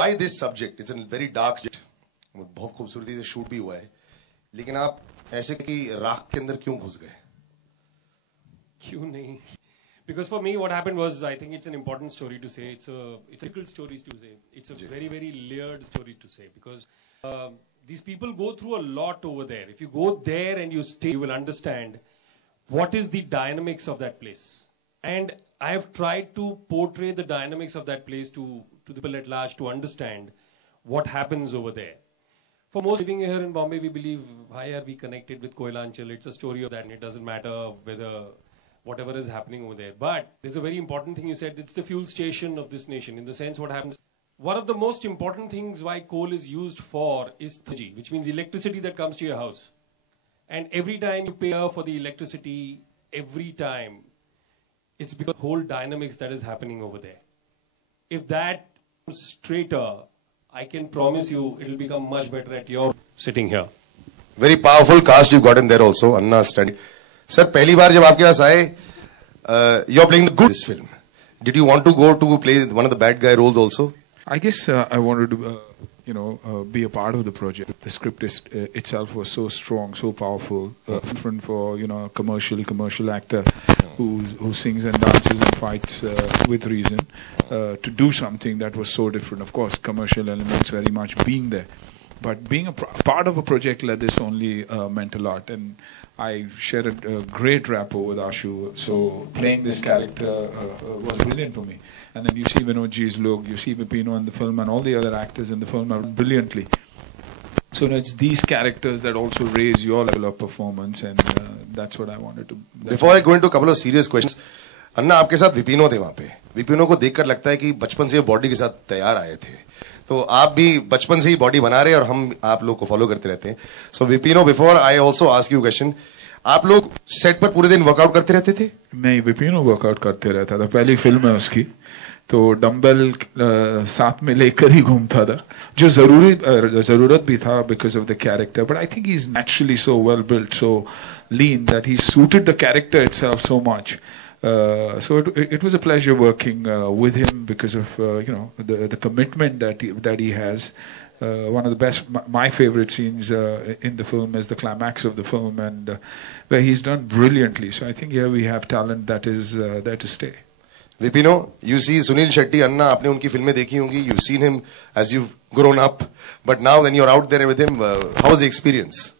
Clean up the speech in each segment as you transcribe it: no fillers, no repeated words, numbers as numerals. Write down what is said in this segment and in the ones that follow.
Why this subject? It's a very dark subject. बहुत खूबसूरती से शूट भी हुआ है, लेकिन आप ऐसे कि राख के अंदर क्यों घुस गए? क्यों नहीं? Because for me, what happened was, I think it's an important story to say. It's a difficult story to say. It's a very, very layered story to say, because these people go through a lot over there. If you go there and you stay, you will understand what is the dynamics of that place. And I have tried to portray the dynamics of that place to the people at large to understand what happens over there. For most living here in Bombay, we believe, why are we connected with Koilanchal? It's a story of that, and it doesn't matter whether whatever is happening over there. But there's a very important thing you said. It's the fuel station of this nation. In the sense, what happens? One of the most important things why coal is used for is energy, which means electricity that comes to your house. And every time you pay for the electricity, every time, it's because of the whole dynamics that is happening over there. If that comes straighter, I can promise you it will become much better at your sitting here. Very powerful cast you got in there also. Anna standing. Sir, पहली बार जब आपके पास आए, you're playing the good this film. Did you want to go to play one of the bad guy roles also? I guess I wanted to, be a part of the project. The script itself was so strong, so powerful, different for a commercial actor who sings and dances and fights with reason. To do something that was so different, of course, commercial elements very much being there, but being a part of a project like this only meant a lot. And I shared a great rapport with Ashu, so playing this character was brilliant for me. And then you see Vinodji's look, you see Vipino in the film, and all the other actors in the film are brilliantly. So it's these characters that also raise your level of performance, and that's what I wanted to. Before I go into a couple of serious questions, अन्ना आपके साथ विपिनो थे वहाँ पे. विपिनो को देखकर लगता है कि बचपन से बॉडी के साथ तैयार आए थे. तो आप भी बचपन से ही बॉडी बना रहे हैं और हम आप लोग को फॉलो करते रहते हैं. So विपिनो, before I also ask you a question, आप लोग सेट पर पूरे दिन वर्कआउट करते रहते थे? नहीं, विपिनो वर्कआउट करते रहता था. पहली फिल्म है उसकी, तो डंबल साथ में लेकर ही घूमता था, जो जरूरत भी था because of the character. But I think he's naturally so well built, so lean, that he suited the character itself so much. So it was a pleasure working with him because of the commitment that he has, one of the best, my favorite scenes in the film is the climax of the film, and where he's done brilliantly. So I think here we have talent that is there to stay. Vipino, you see Sunil Shetty, Anna, आपने उनकी फिल्में देखी होंगी. You've seen him as you've grown up, but now when you're out there with him, how was the experience?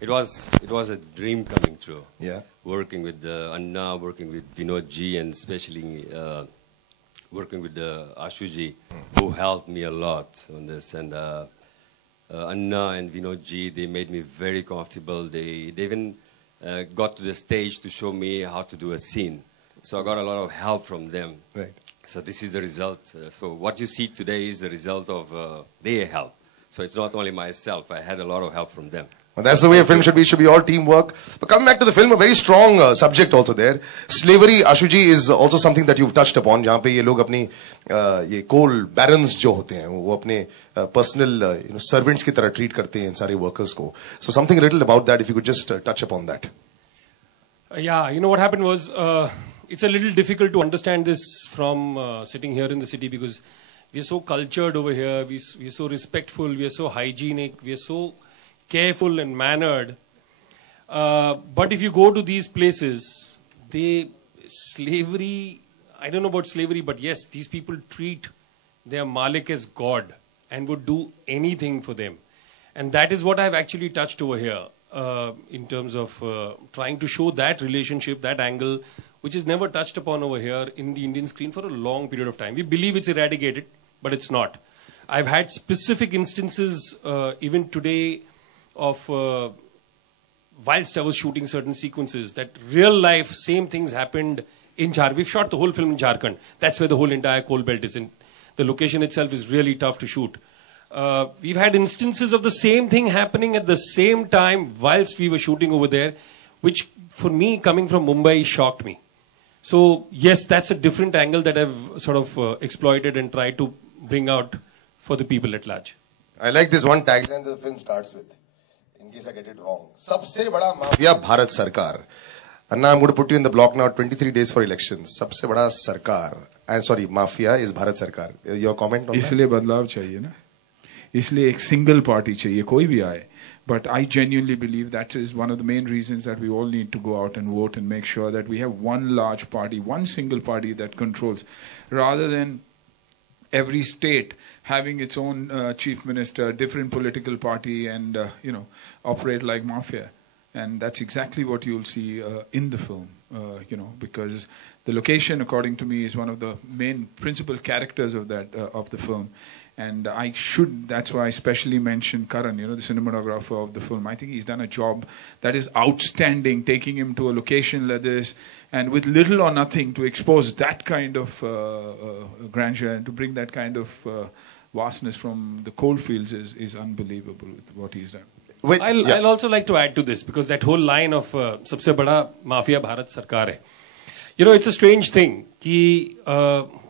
It was a dream coming true. Yeah. Working with Anna, working with Vinod ji, and especially working with Ashu ji, who helped me a lot on this. And Anna and Vinod ji, they made me very comfortable. They even got to the stage to show me how to do a scene. So I got a lot of help from them. Right. So this is the result. So what you see today is the result of their help. So it's not only myself. I had a lot of help from them. Well, that's the way a film should be. It should be all teamwork. But coming back to the film, a very strong subject also there. Slavery, Ashuji, is also something that you've touched upon. जहाँ पे ये लोग अपनी ये coal barons जो होते हैं, वो अपने personal servants की तरह treat करते हैं इन सारे workers को. So something a little about that, if you could just touch upon that. Yeah, you know what happened was, it's a little difficult to understand this from sitting here in the city, because we are so cultured over here, we are so respectful, we are so hygienic, we are so careful and mannered. But if you go to these places, slavery, I don't know about slavery, but yes, these people treat their Malik as God and would do anything for them. And that is what I've actually touched over here, in terms of trying to show that relationship, that angle, which is never touched upon over here in the Indian screen for a long period of time. We believe it's eradicated, but it's not. I've had specific instances, even today, of whilst I was shooting certain sequences, that real life, same things happened in Jharkhand. We've shot the whole film in Jharkhand. That's where the whole entire coal belt is in. The location itself is really tough to shoot. We've had instances of the same thing happening at the same time whilst we were shooting over there, which for me, coming from Mumbai, shocked me. So yes, that's a different angle that I've sort of exploited and tried to bring out for the people at large. I like this one tagline the film starts with. In case I get it wrong. सबसे बड़ा mafia Bharat सरकार. Anna, I'm going to put you in the block now. 23 days for elections. सबसे बड़ा सरकार. And sorry, mafia is Bharat सरकार. Your comment on that? इसलिए बदलाव चाहिए ना. इसलिए एक single party चाहिए, कोई भी आए. But I genuinely believe that is one of the main reasons that we all need to go out and vote and make sure that we have one large party, one single party that controls, rather than every state having its own chief minister, different political party, and operate like mafia. And that's exactly what you'll see in the film, because the location, according to me, is one of the main principal characters of that of the film. And that's why I specially mentioned Karan, the cinematographer of the film. I think he's done a job that is outstanding, taking him to a location like this, and with little or nothing to expose that kind of grandeur and to bring that kind of vastness from the coal fields is unbelievable with what he's done. I'll also like to add to this, because that whole line of सबसे बड़ा mafia Bharat सरकार है. It's a strange thing कि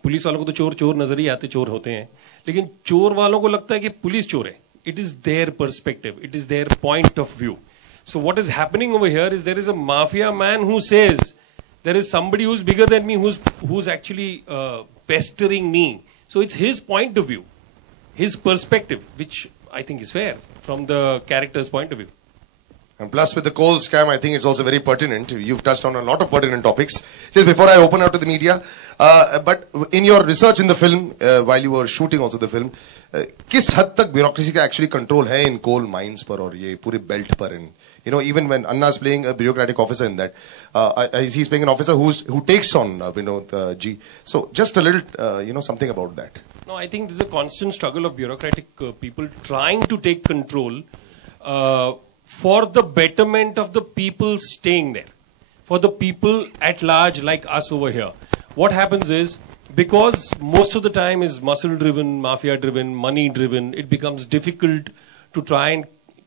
police वालों को तो चोर चोर नजर ही आते, चोर होते हैं, लेकिन चोर वालों को लगता है कि पुलिस चोर है. It is their perspective, it is their point of view. So what is happening over here is there is a mafia man who says there is somebody who's bigger than me who's actually pestering me. So it's his point of view, his perspective, which I think is fair from the character's point of view. And plus with the coal scam, I think it's also very pertinent. You've touched on a lot of pertinent topics. Just before I open out to the media, but in your research in the film, while you were shooting also the film, किस हद तक bureaucracy का actually control है in coal mines पर और ये पूरे belt पर in, even when Anna is playing a bureaucratic officer in that, he's playing an officer who takes on Vinod G. So just a little, something about that. No, I think there's a constant struggle of bureaucratic people trying to take control for the betterment of the people staying there, for the people at large like us over here. What happens is, because most of the time is muscle driven, mafia driven, money driven, it becomes difficult to try and,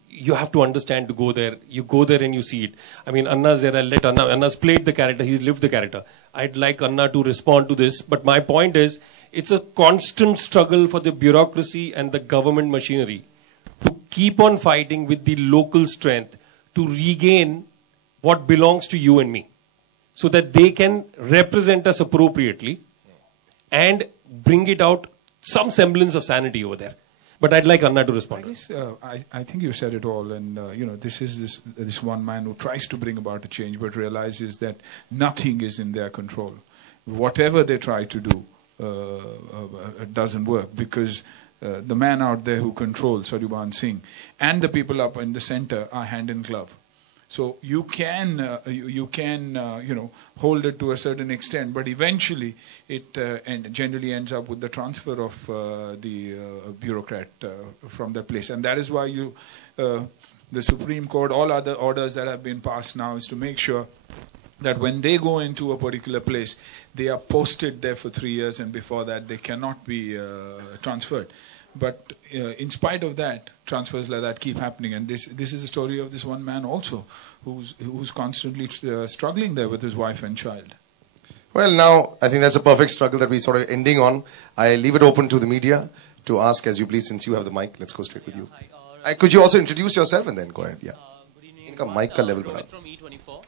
you have to understand to go there. You go there and you see it. I mean, Anna's there, I'll let Anna. Anna's played the character, he's lived the character. I'd like Anna to respond to this, but my point is, it's a constant struggle for the bureaucracy and the government machinery to keep on fighting with the local strength to regain what belongs to you and me, so that they can represent us appropriately and bring it out some semblance of sanity over there. But I'd like Anna to respond. I think you said it all, and this is this one man who tries to bring about a change, but realizes that nothing is in their control. Whatever they try to do doesn't work, because the man out there who controls Sarjuban Singh and the people up in the center are hand in glove. So you can hold it to a certain extent, but eventually it generally ends up with the transfer of the bureaucrat from that place. And that is why the Supreme Court, all other orders that have been passed now, is to make sure that when they go into a particular place, they are posted there for 3 years, and before that they cannot be transferred. But in spite of that, transfers like that keep happening, and this is a story of this one man also, who's constantly struggling there with his wife and child. Well, now I think that's a perfect struggle that we sort of ending on. I leave it open to the media to ask as you please, since you have the mic. Let's go straight with you. Could you also introduce yourself and then go ahead? Yeah. Good evening. इनका mic का level बढ़ा. From E24.